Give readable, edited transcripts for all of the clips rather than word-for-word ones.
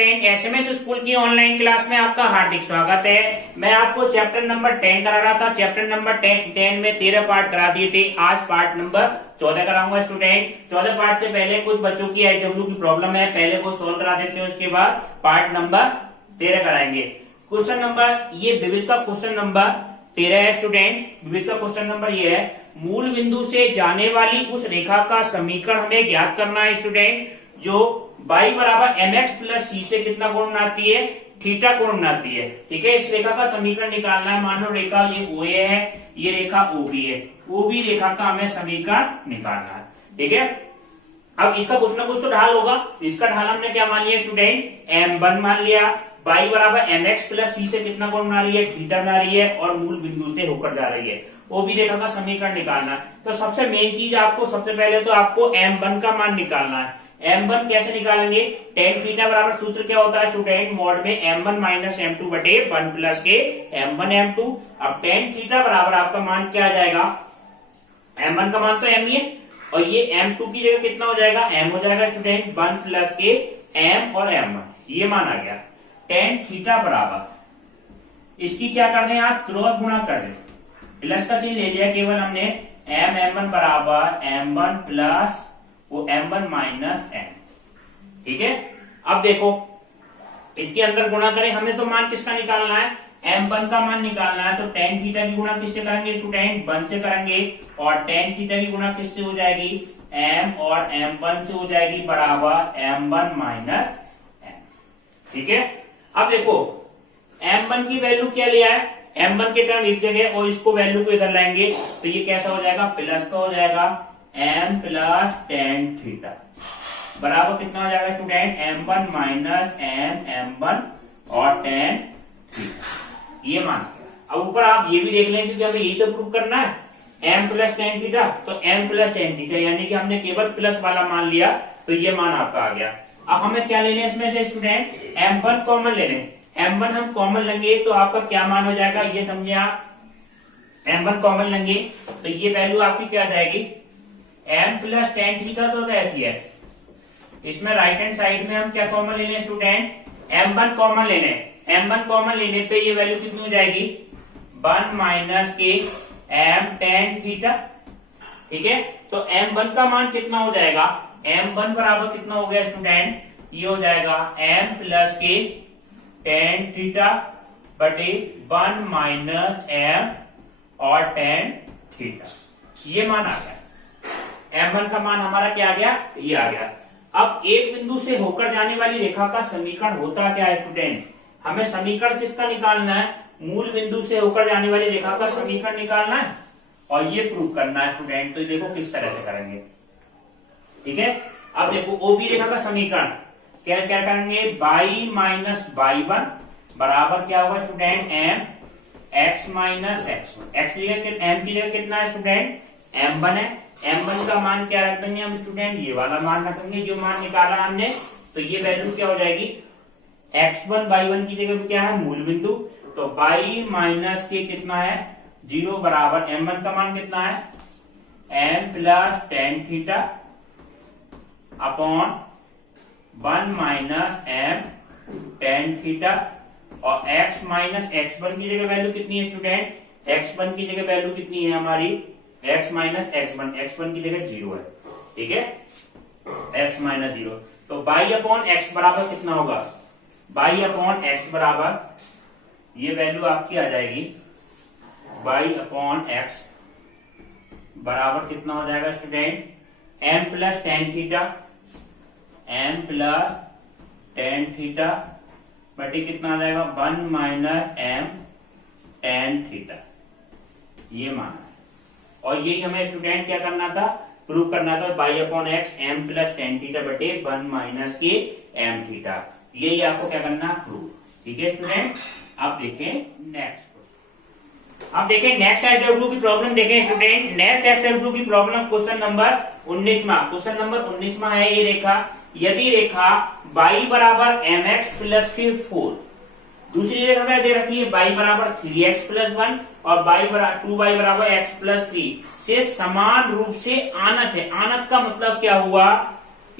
Student, SMS school की online class में आपका हार्दिक स्वागत है। मैं आपको चैप्टर नंबर 10 करा रहा था। चैप्टर नंबर 10 में 13 पार्ट करा दिए थे। आज पार्ट नंबर 14 कराऊंगा स्टूडेंट। 14 पार्ट से पहले कुछ बच्चों की आईडब्ल्यू की प्रॉब्लम है, पहले वो सोल्व करा देते हैं, उसके बाद पार्ट नंबर 13 कराएंगे। क्वेश्चन नंबर ये विविध का क्वेश्चन नंबर 13 है स्टूडेंट। विविध का क्वेश्चन नंबर ये है, मूल बिंदु से जाने वाली उस रेखा का समीकरण हमें ज्ञात करना है स्टूडेंट, जो y बराबर mx प्लस c से कितना कोण बनाती है, थीटा कोण बनाती है। ठीक है, इस रेखा का समीकरण निकालना है। मान लो रेखा ये OA है, ये रेखा OB है, OB रेखा का हमें समीकरण निकालना है। ठीक है, अब इसका कुछ ना कुछ तो ढाल होगा। इसका ढाल हमने क्या मान लिया स्टूडेंट, m1 मान लिया। y बराबर mx प्लस c से कितना कोण बना रही है, थीटा बना रही है, और मूल बिंदु से होकर जा रही है। OB रेखा का समीकरण निकालना है। तो सबसे मेन चीज आपको, सबसे पहले तो आपको m1 का मान निकालना है। m1 कैसे निकालेंगे, tan थीटा बराबर सूत्र क्या होता है स्टूडेंट, मॉड में m1 माइनस m2 बटे 1 प्लस के m1 m2। अब tan थीटा बराबर आपका मान क्या आ जाएगा, m1 का मान तो m ही है, और ये m2 की जगह कितना हो जाएगा, m हो जाएगा स्टूडेंट, 1 प्लस के m और m1, ये मान आ गया। tan थीटा बराबर इसकी क्या कर दें आप, क्रॉस गुणा कर दें, प्लस का चिन्ह ले लिया केवल हमने, m1 बराबर m1 प्लस वो m1 माइनस m। ठीक है, अब देखो इसके अंदर गुणा करें, हमें तो मान किसका निकालना है, m1 का मान निकालना है। तो tan थीटा की गुणा किससे करेंगे स्टूडेंट, 1 से करेंगे, और tan थीटा की गुणा किससे हो जाएगी, m और m1 से हो जाएगी, बराबर m1 माइनस m। ठीक है, अब देखो m1 की वैल्यू क्या लिया है, m1 के टर्म इस जगह और इसको वैल्यू को इधर लाएंगे, तो ये कैसा हो जाएगा, प्लस का हो जाएगा, m प्लस tan थीटा बराबर कितना हो जाएगा स्टूडेंट, m1 माइनस m1 और tan थीटा, ये मान गया। अब ऊपर आप ये भी देख लें, क्योंकि हमें यही तो प्रूव करना है, m प्लस tan थीटा, तो m प्लस tan थीटा, यानी कि हमने केवल प्लस वाला मान लिया, तो ये मान आपका आ गया। अब हमें क्या लेने इसमें से स्टूडेंट, m1 कॉमन ले लें। m1 हम कॉमन लेंगे तो आपका क्या मान हो जाएगा, ये समझे आप, m1 कॉमन लेंगे तो ये वैल्यू आपकी क्या जाएगी, m प्लस tan थीटा तो ऐसी है, इसमें राइट हैंड साइड में हम क्या कॉमन ले लें स्टूडेंट, m1 कॉमन ले लें। m1 कॉमन लेने पे ये वैल्यू कितनी हो जाएगी, 1 माइनस के m tan थीटा। ठीक है, तो m1 का मान कितना हो जाएगा, m1 बराबर कितना हो गया स्टूडेंट, ये हो जाएगा m प्लस के tan थीटा बटे 1 माइनस m और tan थीटा, ये मान आ गया। m1 का मान हमारा क्या आ गया, ये आ गया। अब एक बिंदु से होकर जाने वाली रेखा का समीकरण होता क्या है स्टूडेंट, हमें समीकरण किसका निकालना है, मूल बिंदु से होकर जाने वाली रेखा का समीकरण निकालना है, और ये प्रूव करना है स्टूडेंट। तो देखो किस तरह से करेंगे। ठीक है, अब देखो OB रेखा का समीकरण क्या क्या करेंगे, y माइनस y1 बराबर क्या होगा student, m x minus x1। x की जगह m की जगह कितना है स्टूडेंट, m1 है। m1 का मान क्या रख देंगे हम स्टूडेंट, ये वाला मान रखेंगे जो मान निकाला हमने, तो ये वैल्यू क्या हो जाएगी, x1 y1 की जगह क्या है, मूल बिंदु, तो y माइनस के कितना है 0 बराबर m1 का मान कितना है, m plus tan theta upon 1 minus m tan theta, और x माइनस x1 की जगह वैल्यू कितनी है स्टूडेंट, x1 की जगह वैल्यू कितनी है हमारी, x माइनस x1 की जगह 0 है। ठीक है, x माइनस 0, तो y अपॉन x बराबर कितना होगा, y अपॉन x बराबर ये वैल्यू आपकी आ जाएगी, y अपॉन x बराबर कितना हो जाएगा student, m plus tan theta, m plus tan theta बटे कितना आ जाएगा, 1 माइनस m tan थीटा, ये मान है। और यही हमें स्टूडेंट क्या करना था, प्रूव करना था, y upon x m plus tan theta बटे 1 माइनस के m थीटा, यही आपको क्या करना, प्रूव। ठीक है स्टूडेंट, अब देखें नेक्स्ट, अब देखें नेक्स्ट एसडब्ल्यू की प्रॉब्लम देखें स्टूडेंट। नेक्स्ट एसडब्ल्यू की प्रॉब्लम क्वेश्चन नंबर 19वां, क्वेश्चन नंबर 19वां है ये रेखा, यदि रेखा y बराबर mx प्लस के 4, दूसरी रेखा क्या दे रखी है, y बराबर 3x प्लस 1 और 2y बराबर x प्लस 3 से समान रूप से आनत है। आनत का मतलब क्या हुआ,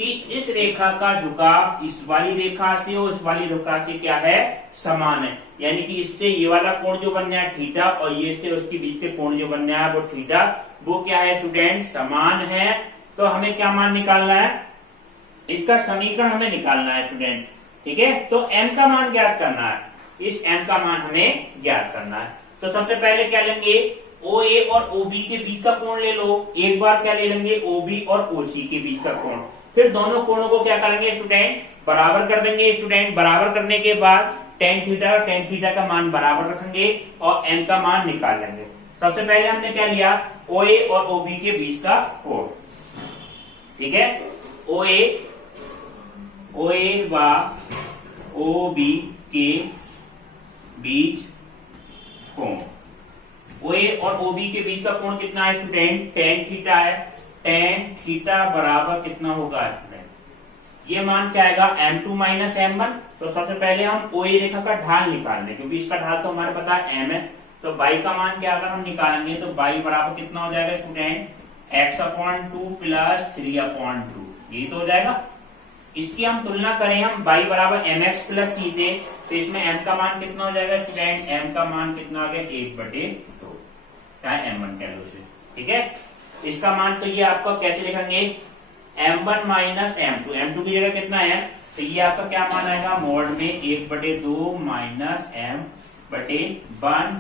कि इस रेखा का झुकाव इस वाली रेखा से और इस वाली रेखा से क्या है, समान है। यानी कि इससे ये वाला कोण जो बन रहा है थीटा और ये से उसके बीच के कोण जो बन रहा है वो थीटा, वो क्या है स्टूडेंट, समान है। तो हमें क्या मान निकालना है, इसका समीकरण हमें निकालना है स्टूडेंट। ठीक है, तो m का मान ज्ञात करना है, इस m का मान हमें ज्ञात करना है। तो सबसे पहले क्या लेंगे, OA और OB के बीच का कोण ले लो। एक बार क्या ले लेंगे, OB और OC के बीच का कोण। फिर दोनों कोणों को क्या करेंगे स्टूडेंट, बराबर कर देंगे स्टूडेंट। बराबर करने के बाद tan थीटा का मान बराबर रखेंगे और m का मान निकाल लेंगे। सबसे पहले हमने क्या लिया, OA और OB के बीच का कोण। ठीक है, OA व OB के बीच कोण। OA और OB के बीच का कोण कितना है स्टूडेंट, tan थीटा है। tan थीटा बराबर कितना होगा स्टूडेंट, ये मान क्या आएगा, m2 माइनस m1। तो सबसे पहले हम OA रेखा का ढाल निकाल लें, क्योंकि इसका ढाल तो हमारे पता है m है। तो y का मान क्या अगर हम निकालेंगे तो y बराबर कितना हो जाएगा स्टूडेंट, x/2 प्लस 3/2, यही तो हो जाएगा। इसकी हम तुलना करें हम y बराबर mx प्लस c थे, तो इसमें m का मान कितना हो जाएगा स्टूडेंट, m का मान कितना हो गया 1/2, चाहे m1 कह लो उसे। ठीक है, इसका मान तो ये आपका कैसे लिखेंगे, m1 माइनस m2, m2 की जगह कितना है, तो ये आपका क्या मान आएगा, मोड में 1/2 माइनस m/1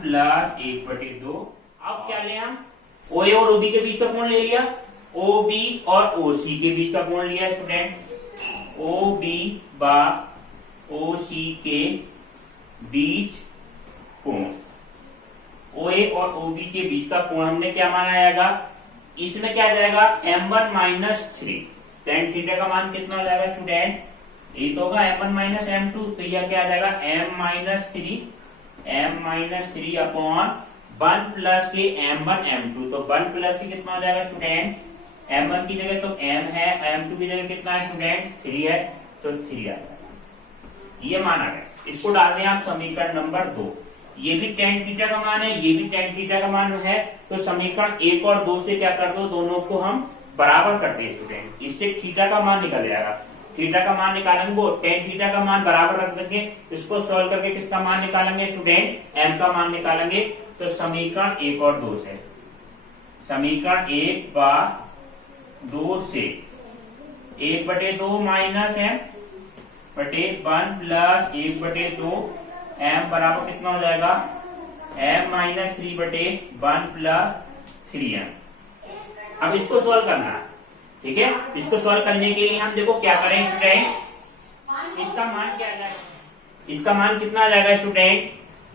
प्लस 1/2। अब क्या ले हम, OA और OB के बीच का कोण ले लिया, OB और OC के बीच का कोण लिया स्टूडेंट। OB व OC के बीच कोण, OA और OB के बीच का कोण हमने क्या माना जाएगा, इसमें क्या जाएगा m1 माइनस 3। tan थीटा का मान कितना हो जाएगा स्टूडेंट, ये तो होगा m1 माइनस m2, तो यह क्या आ जाएगा m -3 अपॉन 1 प्लस के m1 m2। तो 1 प्लस के कितना हो जाएगा स्टूडेंट, m1 की जगह तो m है, m2 की जगह कितना है स्टूडेंट 3 है, तो 3 आ जाएगा। ये मान आ गया। इसको डाल दें आप समीकरण नंबर 2। ये भी tan थीटा का मान है, ये भी tan थीटा का मान है। तो समीकरण 1 और 2 से क्या कर दो, दोनों को हम बराबर करते हैं स्टूडेंट। इससे थीटा का मान निकल जाएगा। थीटा का मान निकालेंगे वो tan थीटा का मान बराबर रख देंगे। इसको सॉल्व करके किसका मान निकालेंगे स्टूडेंट, m का मान निकालेंगे। तो समीकरण 1 और 2 से, समीकरण 1 व 2 से 1/2 माइनस m/1 प्लस 1/2 m बराबर कितना हो जाएगा, m माइनस 3/1 प्लस 3m। अब इसको सॉल्व करना है। ठीक है, इसको सॉल्व करने के लिए हम देखो क्या करें स्टूडेंट, इसका मान क्या आ जाएगा, इसका मान कितना आ जाएगा स्टूडेंट,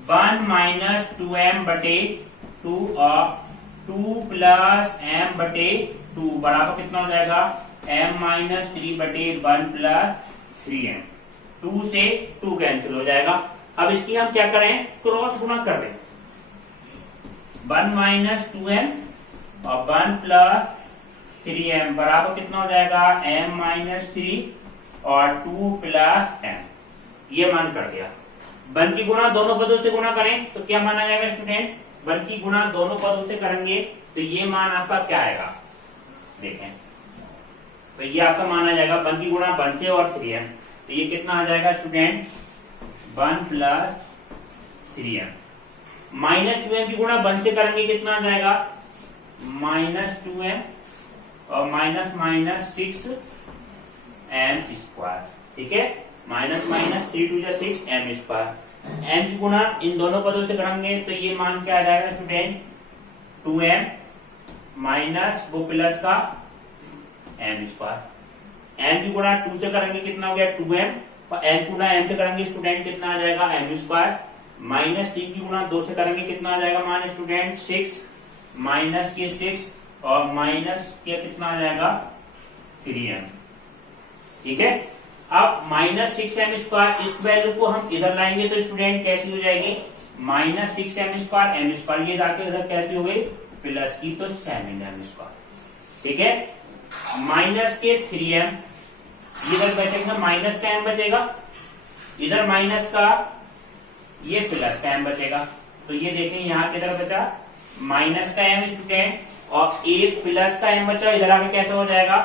1 माइनस 2m/2 और 2 प्लस m/2 बराबर कितना हो जाएगा, m माइनस 3/1 प्लस 3m। 2 से 2 कैंसिल हो जाएगा। अब इसकी हम क्या करें, क्रॉस गुणा कर दें। 1 माइनस 2m और 1 प्लस 3m बराबर कितना हो जाएगा, m माइनस 3 और 2 प्लस m। ये मान कर दिया। 1 की गुणा दोनों पदों से गुणा करें तो क्या माना जाएगा स्टूडेंट, 1 की गुणा दोनों पदों से करेंगे तो ये मान आपका क्या आएगा, देखें तो ये आपका मान आ जाएगा 1 की गुणा 1 से और 3m, तो ये कितना आ जाएगा student 1 plus 3m। Minus 2m की गुणा 1 से करेंगे कितना आ जाएगा, माइनस 2m और माइनस माइनस 6m स्क्वायर। ठीक है, minus minus 3 2 6 m square. m की गुणा इन दोनों पदों से करेंगे तो ये मान क्या आ जाएगा स्टूडेंट 2m माइनस वो प्लस का m स्क्वायर। m की गुणा 2 से करेंगे कितना हो गया 2m और m गुणा m से करेंगे स्टूडेंट कितना आ जाएगा m स्क्वायर। माइनस 3 की गुणा 2 से करेंगे कितना आ जाएगा मान स्टूडेंट 6 माइनस के 6 और माइनस के कितना आ जाएगा 3m। ठीक है, अब माइनस 6m स्क्वायर इस वैल्यू को हम इधर लाएंगे तो स्टूडेंट कैसी हो जाएगी, minus 6m square m square, ये जाके इधर कैसी हो गई प्लस की तो 7m स्क्वायर। ठीक है, माइनस के 3m इधर बचेगा, माइनस का m बचेगा, इधर माइनस का ये प्लस का m बचेगा। तो ये देखें यहाँ किधर बचा माइनस का m स्टूडेंट और एक प्लस का m बचा, इधर आके कैसे हो जाएगा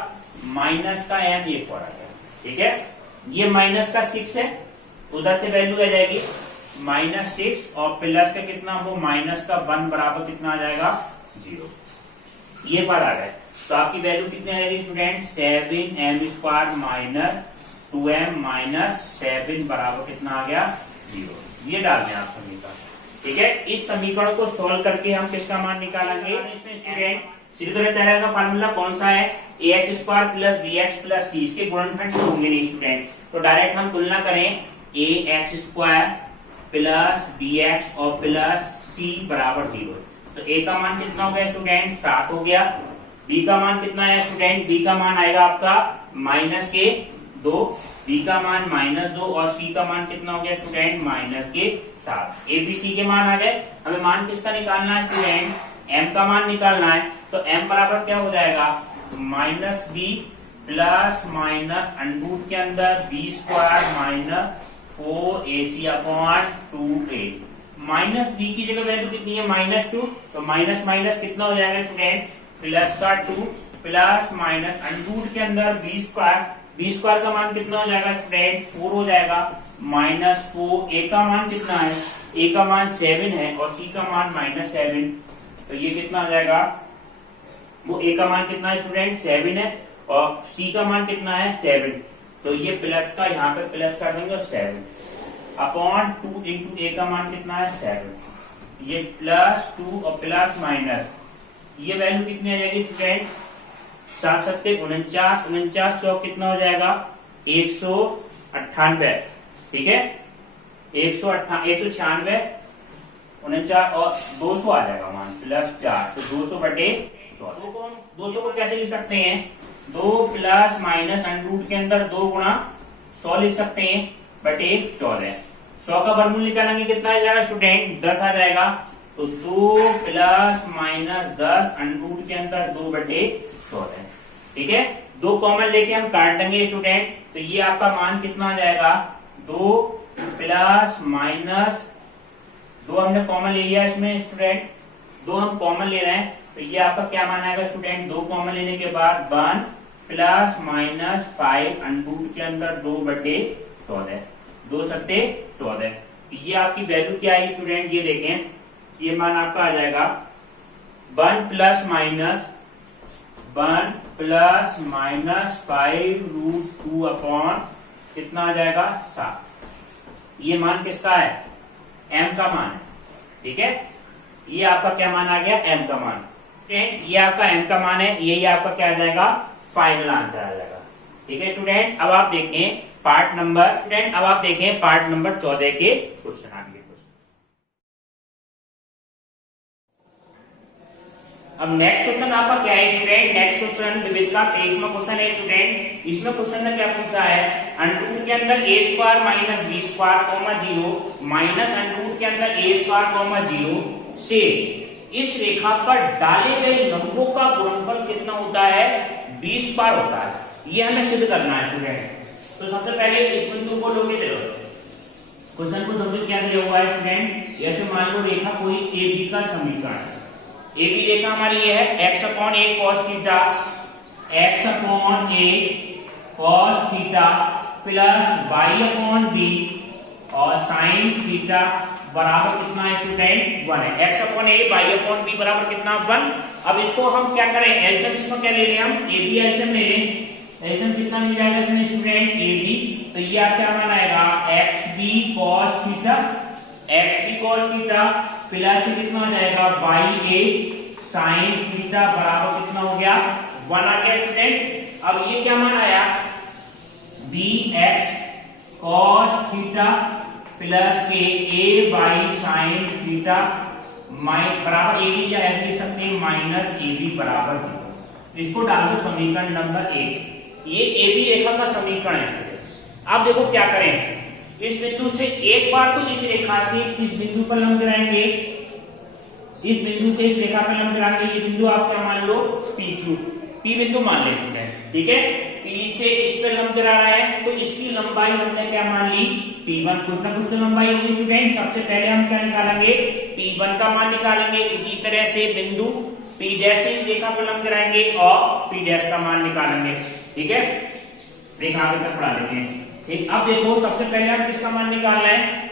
माइनस का m एक और आ गया, ठीक है। ये माइनस का 6 है, उधर से वैल्यू आ जाएगी -6 और प्लस का कितना हो माइनस का 1 बराबर कितना आ जाएगा 0। ये बात आ गए तो आपकी वैल्यू कितनी आ जाएगी student 7m² minus 2m minus 7 बराबर कितना आ गया 0। ये डाल दें आप समीकरण, ठीक है। इस समीकरण को सोल्व करके हम किसका मान निकालेंगे, इसमें स्टूडेंट सीधे तरह का फार्मूला कौन सा है ax² plus bx plus c, इसके गुणनखंड से होंगे नहीं स्टूडेंट, तो डायरेक्ट हम तुलना करें ax² प्लस bx और प्लस c बराबर 0। तो a का मान कितना हो गया स्टूडेंट 7 हो गया, b का मान कितना है स्टूडेंट, b का मान आएगा आपका -2, b का मान -2 और c का मान कितना हो गया स्टूडेंट -7। a b c के मान आ गए, हमें मान किसका निकालना है स्टूडेंट m का मान निकालना है, तो m बराबर क्या हो जाएगा -b प्लस माइनस अंडरूट के अंदर b² minus 4ac upon 2a। Minus b की जगह वैल्यू कितनी है -2, तो माइनस माइनस कितना हो जाएगा स्टूडेंट प्लस का 2 प्लस माइनस अंडरूट के अंदर b² का मान कितना हो जाएगा स्टूडेंट 4 हो जाएगा -4। a का मान कितना है, a का मान 7 है और c का मान -7, तो ये कितना आ जाएगा, वो a का मान कितना है स्टूडेंट 7 है और c का मान कितना है 7, तो ये प्लस का यहाँ पे प्लस कर देंगे और 7 अपॉन 2 इंटू a का मान कितना है 7, ये +2 और प्लस माइनस, ये वैल्यू कितनी आ जाएगी स्टूडेंट 7 7 49, 49 चौक कितना हो जाएगा 198, ठीक है 196, 49 और 200 आ जाएगा मान +4, तो 200 को कैसे लिख सकते हैं 2 प्लस माइनस अंडरूट के अंदर 2 गुणा 100 लिख सकते हैं बटे 14। 100 का वर्गमूल निकालेंगे कितना आ जाएगा स्टूडेंट 10 आ जाएगा, तो 2 प्लस माइनस 10 अंडरूट के अंदर 2 बटे 14, ठीक है। 2 कॉमन लेके हम काट देंगे स्टूडेंट, तो ये आपका मान कितना आ जाएगा 2 प्लस माइनस 2 हमने कॉमन ले लिया इसमें स्टूडेंट, 2 हम कॉमन ले रहे हैं, तो ये आपका क्या मान आएगा स्टूडेंट 2 कॉमन लेने के बाद 1 प्लस माइनस 5 अंडरूट के अंदर 2 बटे 14, 2 सत्ते 14। ये आपकी वैल्यू क्या आएगी स्टूडेंट, ये देखें ये मान आपका आ जाएगा 1 प्लस माइनस 5√2 अपॉन कितना आ जाएगा 7। ये मान किसका है m का मान है, ठीक है। ये आपका क्या मान आ गया m का मान, ये आपका m का मान है, यही आपका क्या आ जाएगा फाइनल आंसर आ जाएगा, ठीक है स्टूडेंट। अब आप देखें पार्ट नंबर 14 के क्वेश्चन आगे। अब नेक्स्ट क्वेश्चन आपका क्या है स्टूडेंट, नेक्स्ट क्वेश्चन विविध का 23वां क्वेश्चन है स्टूडेंट। इसमें क्वेश्चन में क्या पूछा है अंडरूट के अंदर a² minus b² 0 minus under root के अंदर a² 0 से इस रेखा पर डाले गए लंबों का गुणनफल कितना होता है 20 होता है। ये हमें सिद्ध करना है स्टूडेंट। तो सबसे पहले इस बिंदु को लोकेट करो, क्वेश्चन को सबसे क्या दिया हुआ है स्टूडेंट, ऐसे मान लो रेखा कोई AB का समीकरण है, AB रेखा हमारी ये है x/a cos theta x/a cos theta plus y/b और sin थीटा बराबर कितना है स्टूडेंट 1 है। x/a y/b बराबर कितना 1। अब इसको हम क्या करें एलसीएम, इसमें क्या ले लें हम AB एलसीएम ले लें, एलसीएम कितना मिल जाएगा इसमें स्टूडेंट AB, तो ये आप क्या मान आएगा xb cos थीटा प्लस कितना हो जाएगा ya sin थीटा बराबर कितना हो गया 1 आ गया स्टूडेंट। अब ये क्या मान आया bx cos थीटा प्लस के ay sin थीटा बराबर ab या ऐसे लिख सकते हैं माइनस ab बराबर 0। इसको डाल दो समीकरण नंबर 1। ये AB रेखा का समीकरण है। अब देखो क्या करें, इस बिंदु से एक बार तो इस रेखा से इस बिंदु पर लंब गिराएंगे, इस बिंदु से इस रेखा पर लंब गिराएंगे। ये बिंदु आप क्या मान लो PQ, P बिंदु मान ले स्टूडेंट, ठीक है। P से इस पे लंब गिरा रहा है तो इसकी लंबाई हमने क्या मान ली P1, कुछ ना कुछ तो लंबाई होगी स्टूडेंट। सबसे पहले हम क्या निकालेंगे P1 का मान निकालेंगे, इसी तरह से बिंदु P' से इस रेखा पर लंब गिराएंगे और P' का मान निकालेंगे। ठीक है, एक आगे तक पढ़ा लेते हैं। ठीक, अब देखो सबसे पहले हम किसका मान निकालना है,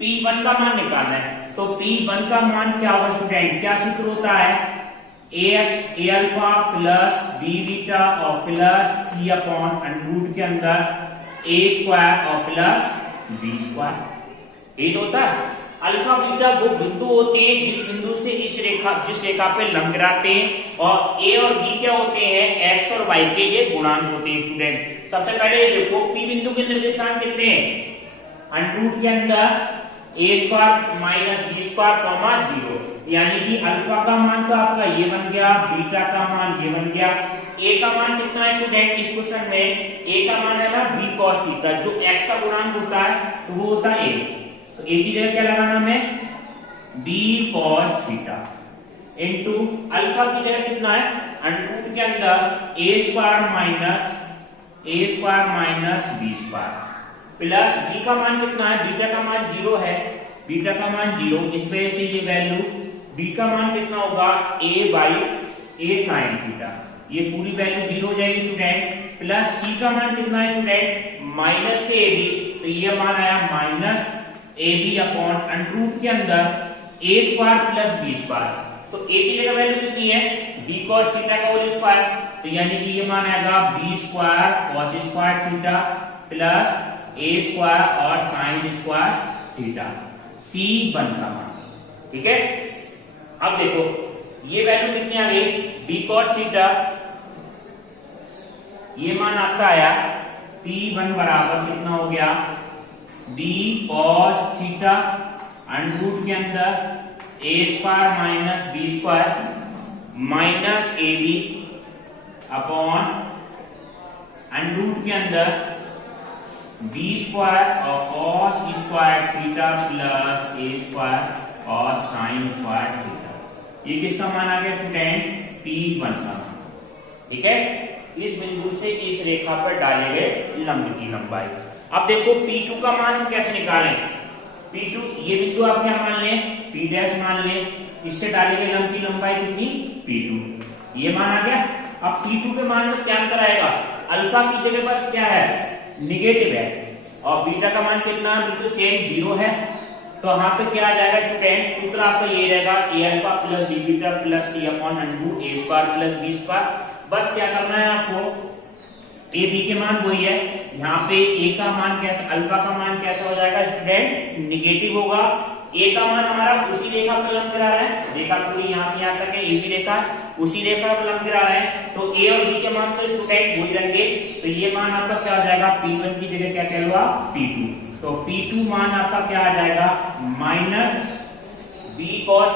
P1 का मान निकालना है। तो P1 का मान क्या होगा स्टूडेंट, क्या सूत्र होता है, ax a alpha plus b beta और plus c upon under root के अंदर a स्क्वायर और प्लस b स्क्वायर। ये होता है अल्फा बीटा वो बिंदु होते हैं जिस बिंदु से जिस रेखा पे लंब गिराते हैं, और a और b क्या होते हैं, x और y के ये गुणांक होते हैं स्टूडेंट। सबसे पहले ये देखो p बिंदु के निर्देशांक कितने हैं, अंडर रूट के अंदर a square minus b square comma 0, यानी कि अल्फा का मान तो आपका ये बन गया, बीटा का मान ये बन गया, a का मान कितना है स्टूडेंट इस क्वेश्चन में, a का मान है ना b cos थीटा, जो x का गुणांक होता है तो वो होता है a, तो a की जगह क्या लगाना हमें, b cos theta into alpha की जगह कितना है, अंडर रूट के अंदर a square minus b square plus b का मान कितना है, बीटा का मान 0 है, बीटा का मान 0, इस वजह से ये वैल्यू b का मान कितना होगा, a by a sine theta, ये पूरी वैल्यू 0 हो जाएगी स्टूडेंट। प्लस c का मान कितना है स्टूडेंट, माइनस के ab, तो ये मान आया minus ab upon under root के अंदर a square plus b square, तो a की जगह वैल्यू कितनी है, b cos थीटा का होल स्क्वायर, तो यानी कि ये मान आएगा b square cos square theta plus a square और साइन स्क्वायर थीटा, P1 का मान। ठीक है, अब देखो ये वैल्यू कितनी आ गई, b cos थीटा, ये मान आपका आया P1 बराबर कितना हो गया, b cos theta under root के अंदर a square minus b square minus ab upon under root के अंदर b स्क्वायर और cos square theta plus a square और साइन स्क्वायर थीटा, ये किसका मान आ गया स्टूडेंट, P1 का मान। ठीक है, इस बिंदु से इस रेखा पर डाले गए लंब की लंबाई। अब देखो P2 का मान हम कैसे निकालें, P2 ये बिंदु आप क्या मान लें, P डैश मान लें, इससे डाले गए लंब की लंबाई कितनी, P2, ये मान आ गया। अब P2 के मान में क्या अंतर आएगा, अल्फा की जगह बस क्या है, निगेटिव है, और बीटा का मान कितना है, बिल्कुल सेम 0 है, तो यहाँ पे क्या आ जाएगा स्टूडेंट, सूत्र आपका ये रहेगा a alpha plus b beta plus c upon under root a square plus b square. बस क्या करना है आपको, a b के मान वही है, यहाँ पे a का मान कैसा, अल्फा का मान कैसा हो जाएगा स्टूडेंट, निगेटिव होगा, a का मान हमारा उसी रेखा पर लंब गिरा रहा है, रेखा पूरी यहाँ से यहाँ तक है, a भी रेखा उसी रेखा पर लंब गिरा रहे हैं, तो a और b के मान तो स्टूडेंट वही रहेंगे, तो ये मान आपका क्या हो जाएगा, P1 की जगह क्या कहलवा, P2, तो P2 मान आपका क्या आ जाएगा, minus b cos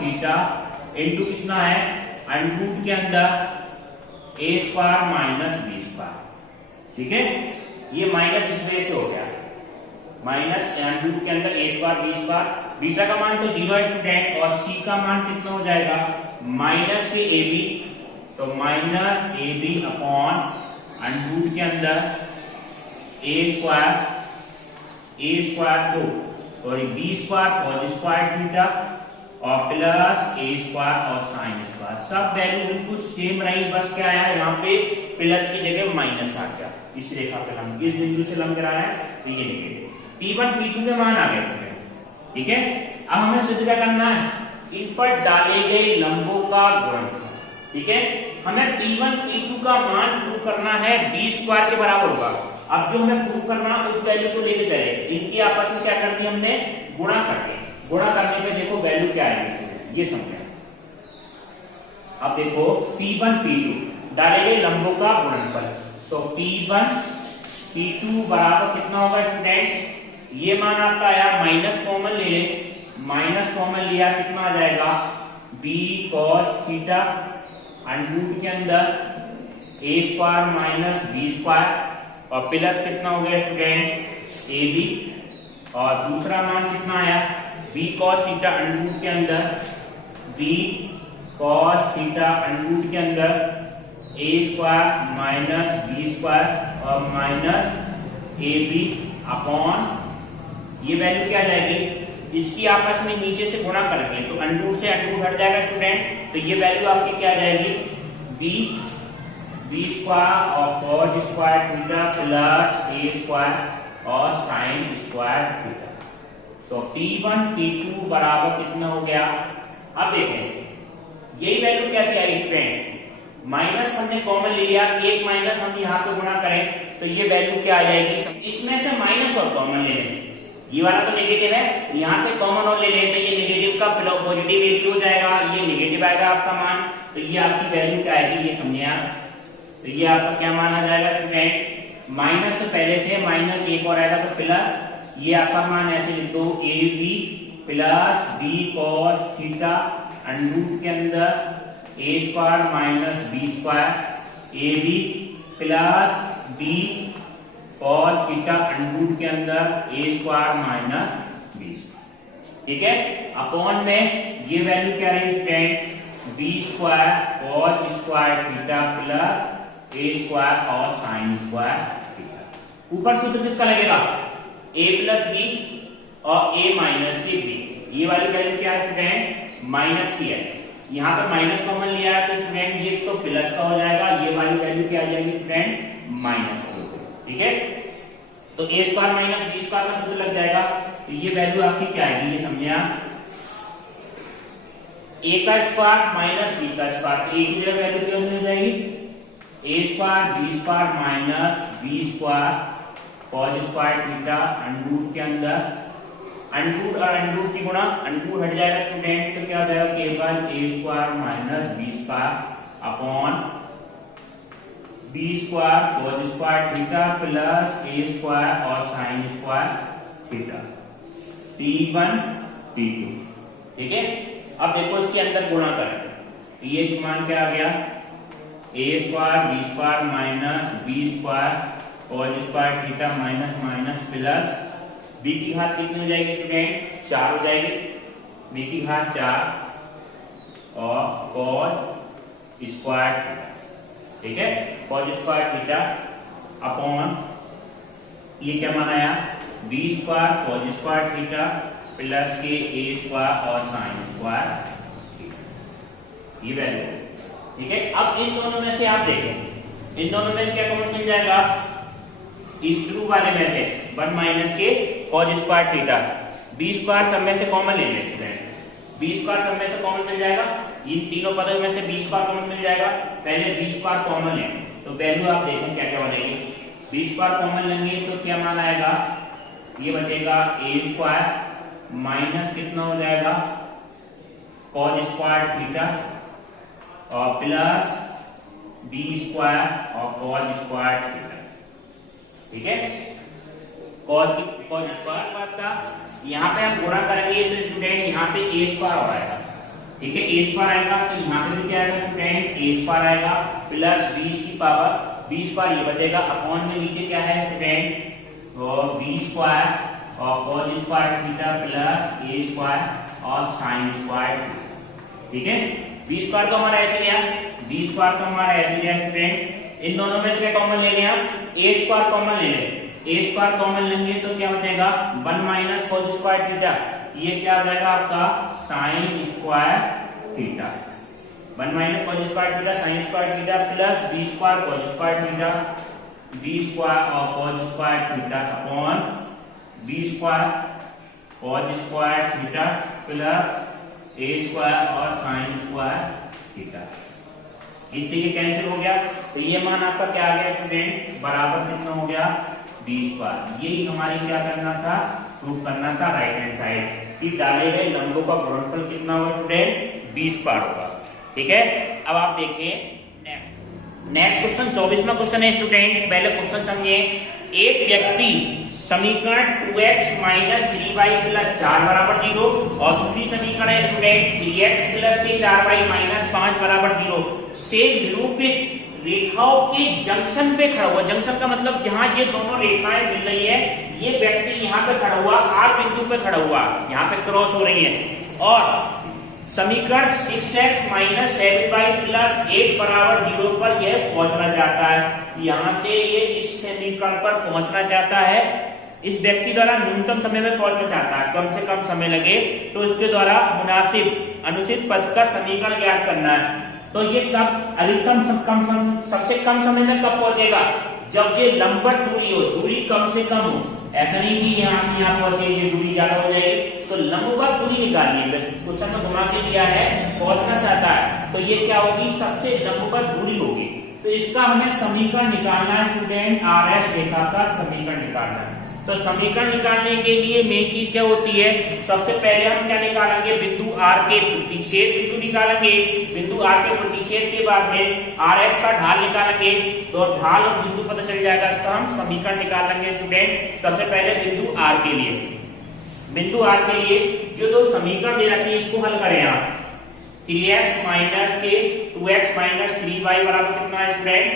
theta into कितना है, अंडर रूट के अंदर a square minus b square. ठीक है, ये माइनस इस वजह से हो गया, माइनस अंडर रूट के अंदर a square b square, beta का मान तो 0 है स्टूडेंट, और c का मान कितना हो जाएगा, माइनस के ab, तो minus ab upon under root के अंदर a स्क्वायर तो sorry b square cos square theta और प्लस a स्क्वायर और साइन स्क्वायर, सब वैल्यू बिल्कुल सेम रही, बस क्या आया यहाँ पे प्लस की जगह माइनस आ गया, इस रेखा पे लंब, इस बिंदु से लंब गिरा है तो ये निगेटिव, P1 P2 के मान आ गए। ठीक है, अब हमें सिद्ध क्या करना है, इन पर डाले गए लंबों का गुणनफल। ठीक है, हमें P1 P2 का मान प्रूव करना है, b स्क्वायर के बराबर होगा। अब जो हमें प्रूव करना है उस वैल्यू को लेके चले, इनकी आपस में क्या कर दी हमने, गुणा कर दिया, गुणा करने पे देखो वैल्यू क्या आएगी, ये समझे। अब देखो P1 P2 डाले गए लंबों का गुणनफल, तो P1 P2 बराबर कितना होगा स्टूडेंट, ये मान आपका आया, माइनस कॉमन ले ले, माइनस कॉमन लिया कितना आ जाएगा, b cos theta under root के अंदर a square minus b square और प्लस कितना हो गया स्टूडेंट ab, और दूसरा मान कितना आया, b cos theta under root के अंदर b cos theta under root के अंदर a square minus b square और माइनस ab अपॉन, ये वैल्यू क्या आ जाएगी, इसकी आपस में नीचे से गुणा करेंगे तो अंडर रूट से अंडर रूट हट जाएगा स्टूडेंट, तो ये वैल्यू आपकी क्या आ जाएगी, बी स्क्वायर और cos square theta plus A square और साइन स्क्वायर थीटा। तो T1 T2 बराबर कितना हो गया? अब देखें यही वैल्यू कैसे आई स्टूडेंट, माइनस हमने कॉमन ले लिया, एक माइनस हम यहाँ पे गुणा करें तो ये वैल्यू क्या आ जाएगी, इसमें से माइनस और कॉमन ले लें, ये वाला तो नेगेटिव है, यहाँ से कॉमन और ले लें तो ये नेगेटिव का पॉजिटिव एरिया हो जाएगा, ये नेगेटिव आएगा आपका मान, तो ये आपकी वैल्यू क्या आएगी ये समझे आप। तो ये आपका क्या मान आ जाएगा स्टूडेंट, माइनस तो पहले से माइनस एक और आएगा तो प्लस, ये आपका मान ऐसे लिख दो A B plus B cos theta under के अंदर A square minus B square A B plus B cos theta under के अंदर A square minus B square. ठीक है, अपॉन में ये वैल्यू क्या रही student, B square cos square theta plus A square और साइन स्क्वायर थीटा। ऊपर सूत्र किसका लगेगा, a प्लस बी और a माइनस के बी, ये वाली वैल्यू क्या है स्टूडेंट, माइनस की है, यहाँ पे माइनस कॉमन लिया है तो स्टूडेंट ये तो प्लस का हो जाएगा, ये वाली वैल्यू क्या आ जाएगी स्टूडेंट, माइनस की। ठीक है, तो a square minus B square का सूत्र लग जाएगा, तो ये वैल्यू आपकी क्या आएगी ये समझे आप, a का स्क्वायर माइनस b का स्क्वायर, a की जगह वैल्यू क्या हो जाएगी, a square B square minus B square cos square theta under के अंदर, अंडर और अंडर की गुणा, अंडर हट जाएगा स्टूडेंट तो क्या हो जाएगा, केवल a square minus B square upon B square cos square theta plus a square और sine square theta, T1 T2। ठीक है, अब देखो इसके अंदर गुणा करें, ये मान क्या आ गया, a square B square minus B square cos square theta minus minus plus B की घात कितनी हो जाएगी स्टूडेंट, 4 हो जाएगी, बी की घात 4 और कॉस स्क्वायर थीटा। ठीक है, कॉस स्क्वायर थीटा अपॉन ये क्या मान आया, B square cos square theta plus के ए स्क्वायर और साइन स्क्वायर थीटा, ये वैल्यू। ठीक है, अब इन दोनों में से आप देखें, इन दोनों में से क्या कॉमन मिल जाएगा, इस शुरू वाले में से 1 माइनस के cos square theta, B square सब में से कॉमन ले लेते हैं, बी स्क्वायर सब में से कॉमन मिल जाएगा, इन तीनों पदों में से बी स्क्वायर कॉमन मिल जाएगा, पहले बी स्क्वायर कॉमन है तो वैल्यू आप देखें क्या क्या बनेगी, बी स्क्वायर कॉमन लेंगे तो क्या मान आएगा, ये बचेगा ए स्क्वायर माइनस कितना हो जाएगा, कॉस स्क्वायर थीटा और प्लस बी स्क्वायर और कॉस स्क्वायर थीटा। ठीक है, कॉस स्क्वायर का यहाँ पे हम गुणा करेंगे तो स्टूडेंट यहाँ पे ए स्क्वायर हो जाएगा। ठीक है, ए स्क्वायर आएगा तो यहाँ पे भी क्या आएगा स्टूडेंट, ए स्क्वायर आएगा प्लस 20 की पावर बी स्क्वायर ये बचेगा, अपॉन में नीचे क्या है स्टूडेंट, और बी स्क्वायर और cos square theta plus A square और साइन स्क्वायर थीटा। ठीक है, बी स्क्वायर को हमारा ऐसे लिया, बी स्क्वायर को हमारा ऐसे लिया स्टूडेंट, इन दोनों में से कॉमन ले लिया, ए स्क्वायर कॉमन ले लें, ए स्क्वायर कॉमन लेंगे तो क्या बचेगा, 1 माइनस कॉस स्क्वायर थीटा, ये क्या हो जाएगा आपका sine square theta, 1 minus cos square theta sine square theta plus B square cos square theta, B square और cos square theta upon B square cos square theta plus A square और sine square theta. इससे ये cancel हो गया तो ये मान आपका क्या आ गया स्टूडेंट, बराबर कितना हो गया, बी स्क्वायर। यही हमारी क्या करना था, प्रूव करना था राइट हैंड साइड कि डाले गए लंबों का गुणनफल कितना होगा स्टूडेंट, बी स्क्वायर होगा। ठीक है, अब आप देखिए नेक्स्ट क्वेश्चन 24वां क्वेश्चन है स्टूडेंट। पहले क्वेश्चन समझिए, एक व्यक्ति समीकरण 2x माइनस 3y प्लस 4 बराबर 0 और दूसरी समीकरण है student 3x plus 4y minus 5 बराबर 0 से निरूपित रेखाओं के जंक्शन पे खड़ा हुआ। जंक्शन का मतलब जहां ये दोनों रेखाएं मिल रही है, ये व्यक्ति यहाँ पे खड़ा हुआ, आर बिंदु पे खड़ा हुआ, यहाँ पे क्रॉस हो रही है, और समीकरण 6x माइनस 7y प्लस 8 बराबर 0 पर यह पहुंचना चाहता है। यहां से ये इस समीकरण पर पहुंचना चाहता है। इस व्यक्ति द्वारा न्यूनतम समय में पहुंचना चाहता है, कम से कम समय लगे, तो इसके द्वारा मुनासिब अनुचित पथ का समीकरण ज्ञात करना है। तो ये कब अधिकतम सबसे कम समय में कब पहुंचेगा? जब ये लंबवत दूरी हो, दूरी कम से कम हो। ऐसा नहीं कि यहाँ से यहाँ पहुंचे, ये दूरी ज्यादा हो जाएगी। तो लंबवत दूरी निकालनी है, क्वेश्चन में घुमा के दिया है, पहुंचना चाहता है, तो ये क्या होगी? सबसे लंबवत दूरी होगी। तो इसका हमें समीकरण निकालना है स्टूडेंट, आर एस रेखा का समीकरण निकालना है। तो समीकरण निकालने के लिए मेन चीज क्या होती है? सबसे पहले हम क्या निकालेंगे? बिंदु आर के प्रतिच्छेद बिंदु निकालेंगे। बिंदु आर के प्रतिच्छेद के बाद में आर एस का ढाल निकालेंगे। तो ढाल और बिंदु पता चल जाएगा, इसका हम समीकरण निकाल लेंगे स्टूडेंट। सबसे पहले बिंदु आर के लिए, बिंदु आर के लिए जो दो समीकरण दे रखी है इसको हल करें आप। 3x माइनस के 2x माइनस 3y बराबर कितना है स्टूडेंट?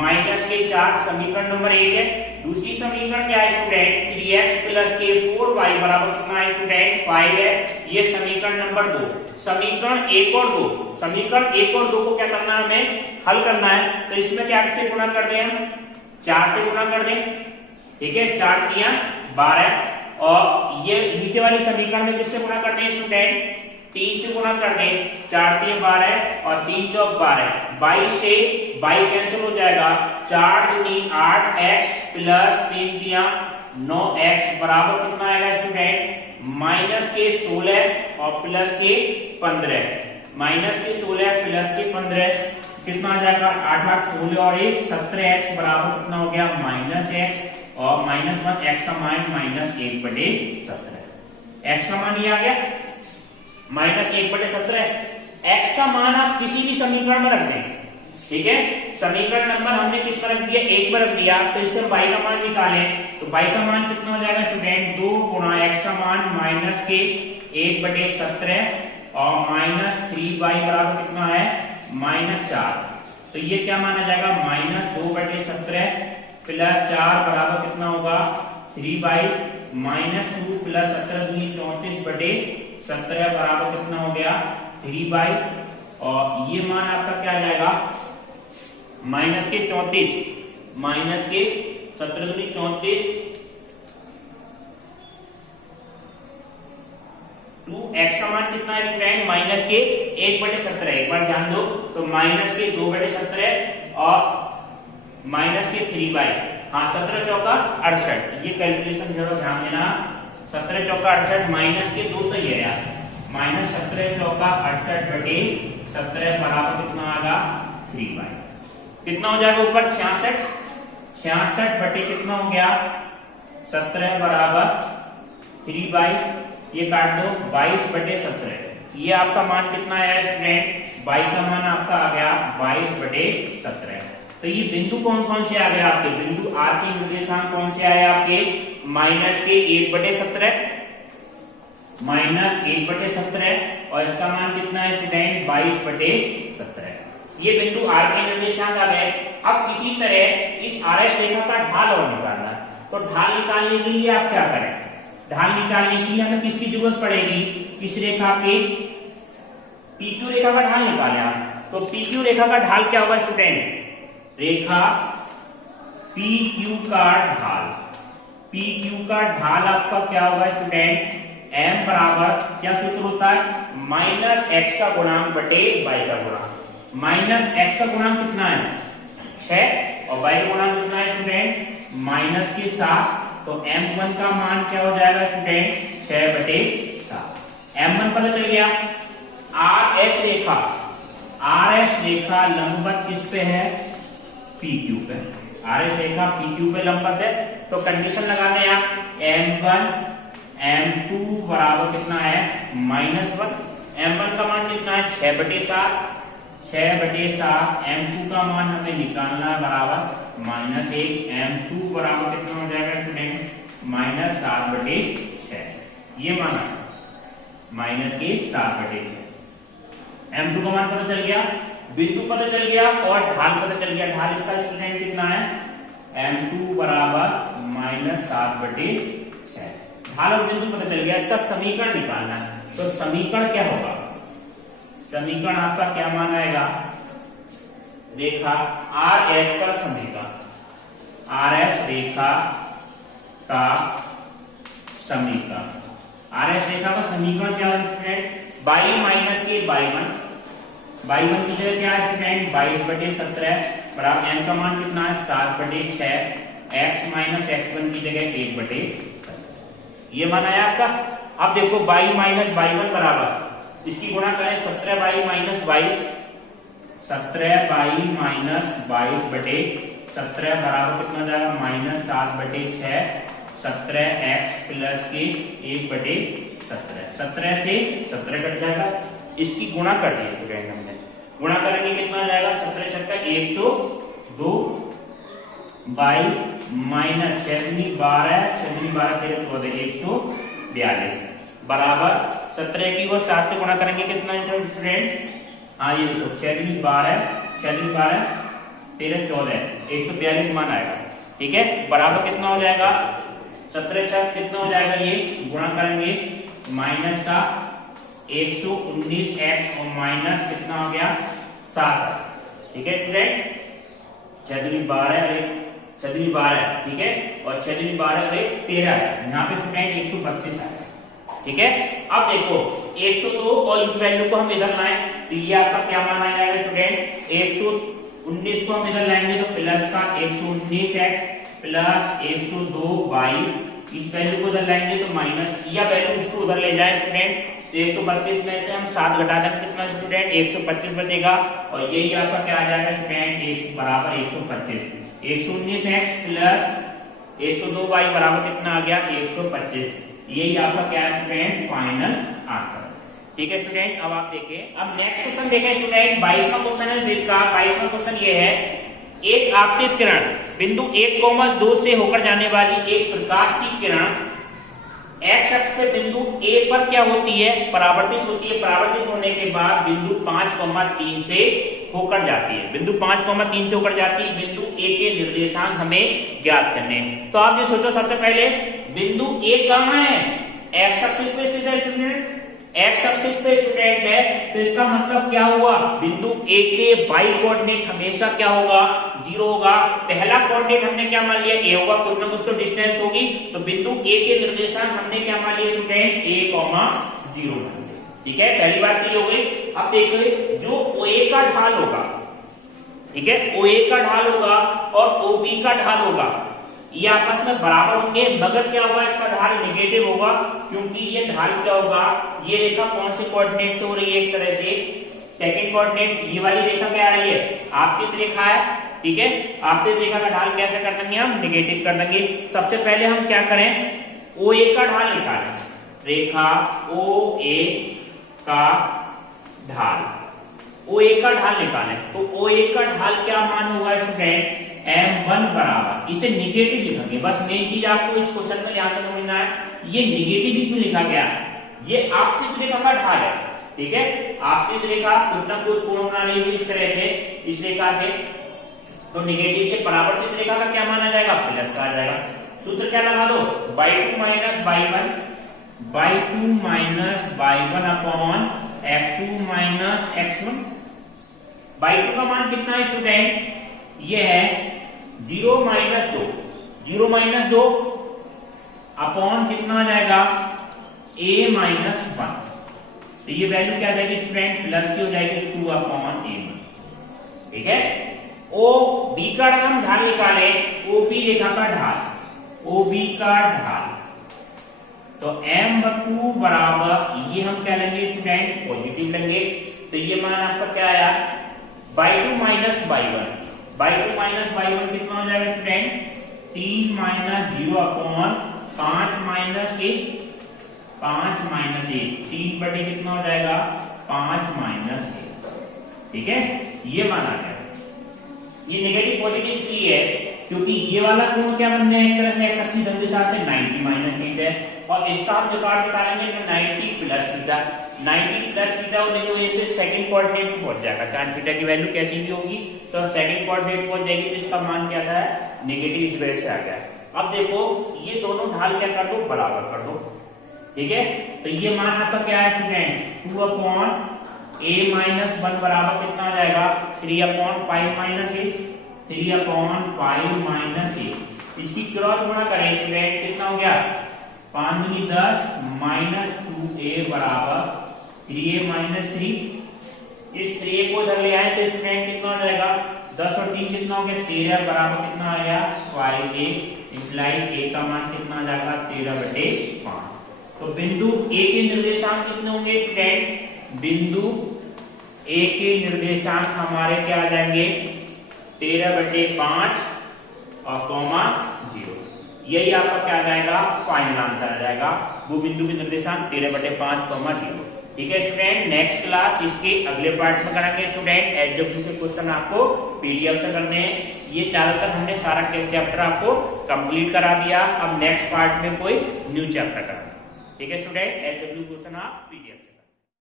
माइनस के 4, समीकरण नंबर 1 है। दूसरी समीकरण क्या है स्टूडेंट? 3x प्लस के 4y बराबर कितना है स्टूडेंट? 5 है। ये समीकरण नंबर 2। समीकरण 1 और 2, समीकरण 1 और 2 को क्या करना है? हमें हल करना है। तो इसमें क्या से गुणा कर दें हम? 4 से गुणा कर दें, ठीक है। 4 तियां 12, और ये नीचे वाली समीकरण में किससे गुणा करते हैं स्टूडेंट? 3 से गुणा कर दें। 4 तियां 12 और 3 चौक 12, 22 से 22 कैंसिल हो जाएगा। 4 दूनी 8x प्लस 3 तियां 9x बराबर कितना आएगा स्टूडेंट? माइनस के 16 और प्लस के 15, माइनस के 16 प्लस के 15 कितना आ जाएगा? 8 8 16 और 1 17x बराबर कितना हो गया? माइनस x, और माइनस 1 x का मान माइनस 1/17। x का मान ये आ गया माइनस 1/17। x का मान आप किसी भी समीकरण में रख दें, ठीक है। समीकरण नंबर हमने किस पर रख दिया? 1 पर रख दिया। तो इससे y का मान निकालें, तो y का मान कितना हो जाएगा स्टूडेंट? 2 गुणा x का मान माइनस के 1/17 और माइनस 3y बराबर कितना है? माइनस 4। तो ये क्या माना जाएगा? माइनस 2/17 प्लस 4 बराबर कितना होगा? 3y, माइनस 2 प्लस 17 दूनी 34/17 बराबर कितना हो गया? 3y, और ये मान आपका क्या आ जाएगा? माइनस के 34, माइनस के 17 दूनी 34, 2x का मान कितना है स्टूडेंट? माइनस के 1/17। एक बार ध्यान दो, तो माइनस के 2/17 और माइनस के 3y, हाँ 17 चौका 68। ये कैलकुलेशन जरूर ध्यान देना। 17 चौका 68, माइनस के 2 तो ये है, माइनस 17 चौका 68/17 बराबर कितना आएगा? 3y। कितना हो जाएगा ऊपर? 66, 66 बटे कितना हो गया? 17 बराबर 3y, ये काट दो 22/17। ये आपका मान कितना आया स्टूडेंट? y का मान आपका आ गया 22/17। तो ये बिंदु कौन कौन से आ गए आपके? बिंदु आर के निर्देशांक कौन से आए आपके? माइनस के 1/17, माइनस 1/17, और इसका मान कितना है स्टूडेंट? 22/17। ये बिंदु आर के निर्देशांक आ गए। अब किसी तरह इस आर एस रेखा का ढाल और निकालना है। तो ढाल निकालने के लिए आप क्या करें? ढाल निकालने के लिए हमें किसकी जरूरत पड़ेगी? किस रेखा के? पीक्यू रेखा का ढाल निकालें आप। तो पीक्यू रेखा का ढाल क्या होगा स्टूडेंट? रेखा PQ का ढाल, PQ का ढाल आपका क्या होगा स्टूडेंट? M बराबर क्या सूत्र होता है? माइनस x का गुणांक बटे y का गुणांक। माइनस x का गुणांक कितना है? 6, और y का गुणांक कितना है स्टूडेंट? माइनस के 7। तो M1 का मान क्या हो जाएगा स्टूडेंट? 6/7। M1 पता चल गया। RS रेखा, RS रेखा लंबवत किस पे है? PQ पे। RS रेखा PQ पे लंबवत है। तो कंडीशन लगा दें आप, M1 M2 बराबर कितना है? -1। M1 का मान कितना है? 6/7, 6/7। M2 का मान हमें निकालना है बराबर -1। M2 बराबर कितना हो जाएगा स्टूडेंट? -7/6। ये माना -7/6। M2 का मान पता चल गया, बिंदु पता चल गया, और ढाल पता चल गया। ढाल इसका स्टूडेंट कितना है? M2 बराबर -7/6। ढाल और बिंदु पता चल गया, इसका समीकरण निकालना है। तो समीकरण क्या होगा? समीकरण आपका क्या मान आएगा? रेखा RS का समीकरण, RS रेखा का समीकरण। RS रेखा का समीकरण क्या है? y माइनस के y1 y1 की जगह क्या है स्टूडेंट 22/17 बराबर m का मान कितना है 7/6 x माइनस x1 की जगह 1/17 ये मान आया आपका। अब देखो y माइनस y1 बराबर इसकी गुणा करें 17y माइनस 22 17y माइनस 22/17 बराबर कितना जाएगा माइनस 7/6 17x प्लस के 1/17 17 से 17 कट जाएगा इसकी गुणा कर दी स्टूडेंट हमने गुणा करेंगे कितना जाएगा 17 छक्का 102 बाई माइनस 6 12 13 14 142 बराबर 17 की वो 7 से गुणा करेंगे कितना स्टूडेंट हाँ ये देखो 6 12 13 14 142 मान आएगा। ठीक है बराबर कितना हो जाएगा 17 छक कितना हो जाएगा ये गुणा करेंगे माइनस का 119x और माइनस कितना हो गया 7। ठीक है स्टूडेंट 6 12 ठीक है और 6 12 और 13 है यहाँ पे स्टूडेंट 132 है। ठीक है अब देखो 102 और इस वैल्यू को हम इधर लाएं तो ये आपका क्या मान आ जाएगा स्टूडेंट 119 को हम इधर लाएंगे तो प्लस का 119x प्लस 102 बाई इस वैल्यू को उधर लाएंगे तो माइनस या वैल्यू उसको उधर ले जाए स्टूडेंट 132 में से हम 7 घटा दें कितना स्टूडेंट 125 बचेगा और यही आपका क्या आ जाएगा स्टूडेंट 1 बराबर 125 119x प्लस 102y बराबर कितना आ गया 125 यही आपका क्या है स्टूडेंट फाइनल आंसर। ठीक है स्टूडेंट अब आप देखें अब नेक्स्ट क्वेश्चन देखें स्टूडेंट 22वां क्वेश्चन है विद का 22वां क्वेश्चन ये है एक आपतित किरण बिंदु 1,2 से होकर जाने वाली एक प्रकाश की किरण x अक्ष पे बिंदु A पर क्या होती है परावर्तित होती है परावर्तित होने के बाद बिंदु 5,3 से होकर जाती है बिंदु 5,3 से होकर जाती है बिंदु A के निर्देशांक हमें ज्ञात करने हैं। तो आप ये सोचो सबसे पहले बिंदु A कहाँ है x अक्ष पे स्थित है स्टूडेंट x अक्ष पे स्टूडेंट है तो इसका मतलब क्या हुआ बिंदु A के बाई कोऑर्डिनेट हमेशा क्या होगा 0 होगा। पहला कोऑर्डिनेट हमने क्या मान लिया A होगा कुछ ना कुछ तो डिस्टेंस होगी तो बिंदु A के निर्देशांक हमने क्या मान लिया स्टूडेंट A, 0। ठीक है पहली बात तो ये हो गई। अब देखो जो OA का ढाल होगा ठीक है OA का ढाल होगा और OB का ढाल होगा ये आपस में बराबर होंगे मगर क्या होगा इसका ढाल नेगेटिव होगा क्योंकि ये ढाल क्या होगा ये रेखा कौन से कोऑर्डिनेट से हो रही है एक तरह से सेकंड कोऑर्डिनेट ये वाली रेखा क्या आ रही है आपतित रेखा है। ठीक है आपतित रेखा का ढाल कैसे कर देंगे हम नेगेटिव कर देंगे। सबसे पहले हम क्या करें OA का ढाल निकालें रेखा OA का ढाल OA का ढाल निकालें तो OA का ढाल क्या मान होगा स्टूडेंट M1 बराबर इसे निगेटिव लिखेंगे। बस मेन चीज आपको इस क्वेश्चन में ध्यान से समझना है ये निगेटिव क्यों लिखा गया है ये आपतित रेखा का ढाल है। ठीक है आपतित रेखा कुछ ना कुछ कोण बना रही हुई इस तरह से इस रेखा से तो निगेटिव के परावर्तित रेखा का क्या माना जाएगा प्लस का आ जाएगा। सूत्र क्या लगा दो y2 minus y1 upon x2 minus x1। y2 का मान कितना है स्टूडेंट ये है 0 माइनस 2 अपॉन कितना आ जाएगा a माइनस 1 तो ये वैल्यू क्या आ जाएगी स्टूडेंट प्लस की हो जाएगी 2 अपॉन a। ठीक है OB का हम ढाल निकाले OB रेखा का ढाल OB का ढाल तो M2 बराबर ये हम क्या लेंगे स्टूडेंट पॉजिटिव लेंगे तो ये मान आपका क्या आया y2 माइनस y1 कितना हो जाएगा स्टूडेंट 3 माइनस 0 अपॉन 5 माइनस 1 3 बटे कितना हो जाएगा 5 माइनस 1। ठीक है ये मान आ गया। ये नेगेटिव पॉजिटिव इसलिए है क्योंकि ये वाला कोण क्या बनने एक तरह से x अक्ष धन दिशा से 90 माइनस थीटा है और इसका हम जुगाड़ निकालेंगे तो 90 प्लस थीटा होने की वजह से सेकंड कोऑर्डिनेट में पहुंच जाएगा चाहे थीटा की वैल्यू कैसी भी होगी तो सेकंड कोऑर्डिनेट पहुंच जाएगी तो इसका मान क्या था नेगेटिव इस वजह से आ गया। अब देखो ये दोनों ढाल क्या कर दो बराबर कर दो। ठीक है तो ये मान आपका क्या है स्टूडेंट 2 अपॉन a माइनस 1 बराबर कितना आ जाएगा 3 अपॉन 5 माइनस 8 इसकी क्रॉस गुणा करें स्टूडेंट कितना हो गया 5 दूनी 10 माइनस 2a बराबर 3a माइनस 3 इस 3a को इधर ले आए तो स्टूडेंट कितना हो जाएगा 10 और 3 कितना हो गया 13 बराबर कितना आया 5a इंप्लाई a का मान कितना आ जाएगा 13/5। तो बिंदु a के निर्देशांक कितने होंगे स्टूडेंट बिंदु a के निर्देशांक हमारे क्या आ जाएंगे 13/5 और कॉमा 0। यही आपका क्या आ जाएगा फाइनल आंसर आ जाएगा वो बिंदु के निर्देशांक 13/5 कॉमा 0। ठीक है स्टूडेंट नेक्स्ट क्लास इसके अगले पार्ट में करेंगे स्टूडेंट एलजेब्रा के क्वेश्चन आपको पीडीएफ से करने हैं। ये ज्यादातर हमने सारा चैप्टर आपको कंप्लीट करा दिया। अब नेक्स्ट पार्ट में कोई न्यू चैप्टर करेंगे। ठीक है स्टूडेंट एलजेब्रा क्वेश्चन आप पीडीएफ